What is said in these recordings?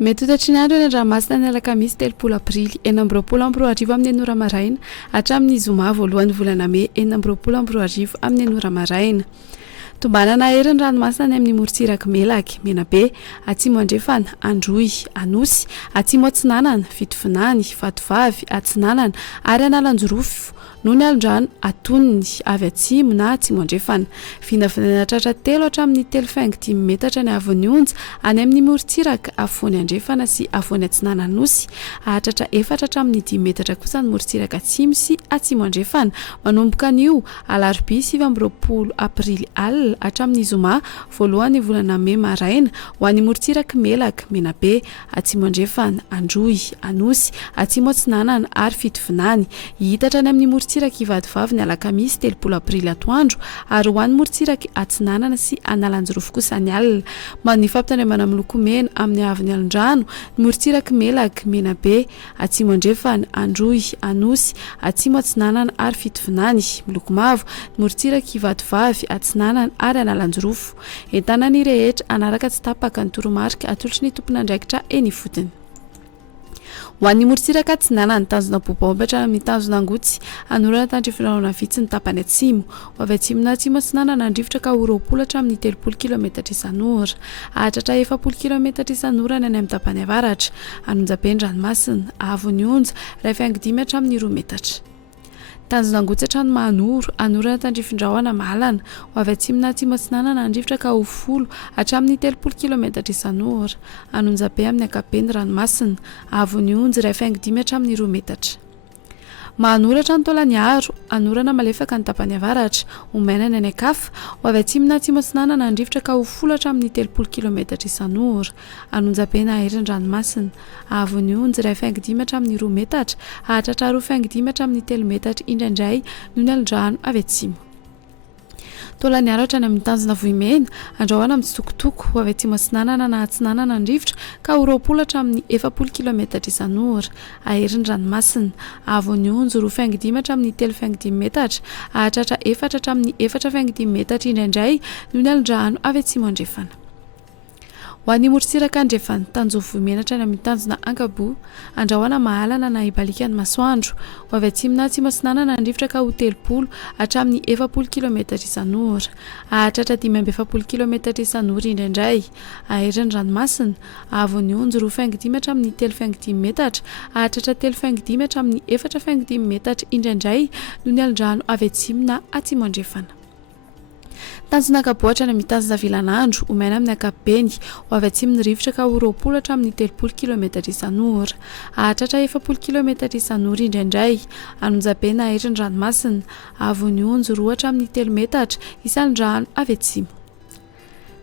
Mety ho tatriny andro eny an-dranomasina ny alakamisy 3 aprily 2024 amin'ny enora maraina hatramin'ny zoma voalohan'ny volana May 2024 amin'ny enora maraina. Tombanana hery ny ranomasina ny amin'ny morotsiraka melaky, menabe, atsimo andrefana, androy, anosy, atsimo atsinanana, fitovinany, vatovavy, atsinanana ary analanjorofo no ny alondrano atonony avy atsimo na atsimo andrefana. Vinavinana tratra telo hatramin'ny 3.5 metatra ny avon'ny onja any amin'ny morotsiraka afovoany andrefana sy afovoany atsinanana nosy, ahatratra 4 hatramin'ny 10 metatra kosa ny morotsiraka atsimo sy atsimo andrefana. Manomboka an'io alarobia 7 aprily alina hatramin'ny zoma voalohan'ny volana May maraina ho an'ny morotsiraka melaka, menabe, atsimo andrefana, androy, anosy, atsimo atsinanana ary fitovinany. Hitatra any amin'ny morotsiraka ivadivavy ny alakamisy 3 aprily atoandro ary ho an'ny morotsiraka atsinanana sy analanjorofo kosa ny alina. Ny fampitanembana miloko mena amin'ny havin'ny alondrano, ny morotsiraka melaka, menabe, atsimo andrefana, androy, anosy, atsimo atsinanana ary fitovinany. Miloko mavo, ny morotsiraka ivadivavy, atsinanana ary analanjorofo. Entana ny rehetra anaraka tsy tapaka ny toromarika atolotry ny tompon'andraikitra eny ifotony. Ho an'ny morotsiraka atsinanana tanjona bobaombatra amin'ny tanjona angotsy, anorana tandrifinaona vitsy ny tapany atsimo, ho avy atsimo na atsimo atsinanana andrivotra ka ho 20 hatramin'ny 30 km isan'ora, ahatratra 40 km isan'ora ny any amin'ny tapany avaratra, anonjabe ny ranomasina, avon'ny onja 1.5 hatramin'ny 2 metatra. Tanjona angotsy hatrany mahanoro, anorana tandrifindrahoana malana, ho avy atsimo na atsimo atsinanana andrivotra ka ho 10 hatramin'ny 30 km isan'ora, anonjabe amin'ny ankapobeny ranomasina, avon'ny onja 1.5 hatramin'ny 2 metatra. Mahanoratra ny taolany aro, anorana malefaka ny tapany avaratra, ho maina ny ankafa, ho avy atsimo na atsimo atsinanana andrivotra ka ho 10 hatramin'ny 30 km isan'ora, anonjabe na hery ny ranomasina, avon'ny onja 1.5 hatramin'ny 2 metatra, ahatratra 2.5 hatramin'ny 3 metatra indraindray no ny alondrano avy atsimo. Taolany aro hatrany amin'ny tanjona vohimena, andrahoana amin'ny tsitokotoko, ho avy atsimo atsinanana na atsinanana andrivotra ka ho 20 hatramin'ny 40 km isan'ora, ahery ny ranomasina, avon'ny onja 2.5 hatramin'ny 3.5 metatra, ahatratra 4 hatramin'ny 4.5 metatra indraindray no ny alondrano avy atsimo andrefana. Ho an'ny morotsiraka andrefana, tanjona vohimena hatrany amin'ny tanjona ankabo, andrahoana mahalana na ibalika ny masoandro, ho avy atsimo na atsimo atsinanana andrivotra ka ho 30 hatramin'ny 40 km isan'ora, ahatratra 5.40 km isan'ora indraindray, ahery ny ranomasina, avon'ny onja 2.5 hatramin'ny 3.5 metatra, ahatratra 3.5 hatramin'ny 4.5 metatra indraindray no ny alondrano avy atsimo na atsimo andrefana. Tanjona ankaboatra ny tanjona vilanandro, ho maina amin'ny ankapobeny, ho avy atsimo ny rivotra ka ho 20 hatramin'ny 30 km isan'ora, ahatratra 40 km isan'ora indraindray, anonjabe na hery ny ranomasina, avon'ny onja 2 hatramin'ny 3 metatra isan'andrano avy atsimo.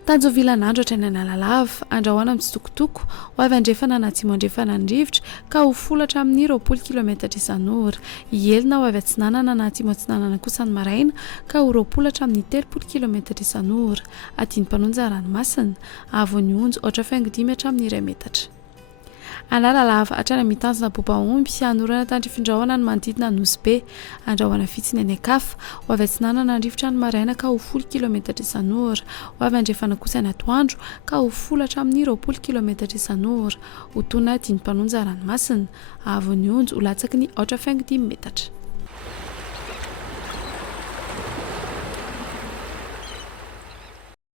Tanjona vilanandro hatrany analalava, andrahoana amin'ny tsitokotoko, ho avy andrefana na atsimo andrefana ny rivotra ka ho 10 hatramin'ny 20 km isan'ora, hielina ho avy atsinanana na atsimo atsinanana kosa ny maraina ka ho 20 hatramin'ny 30 km isan'ora, adiny mpanonja ranomasina, avon'ny onja 8.5 hatramin'ny 2 metatra. Analalava hatrany amin'ny tanjona bobaomby, anorana tandrifindrahoana ny manodidina nosy be, andrahoana vitsy ny ankafa, ho avy atsinanana andrivotra ny maraina ka ho 10 km isan'ora, ho avy andrefana kosa ny atoandro ka ho 10 hatramin'ny 20 km isan'ora, ho tona adiny mpanonja ranomasina, avon'ny onja ho latsaky ny 8.5 metatra.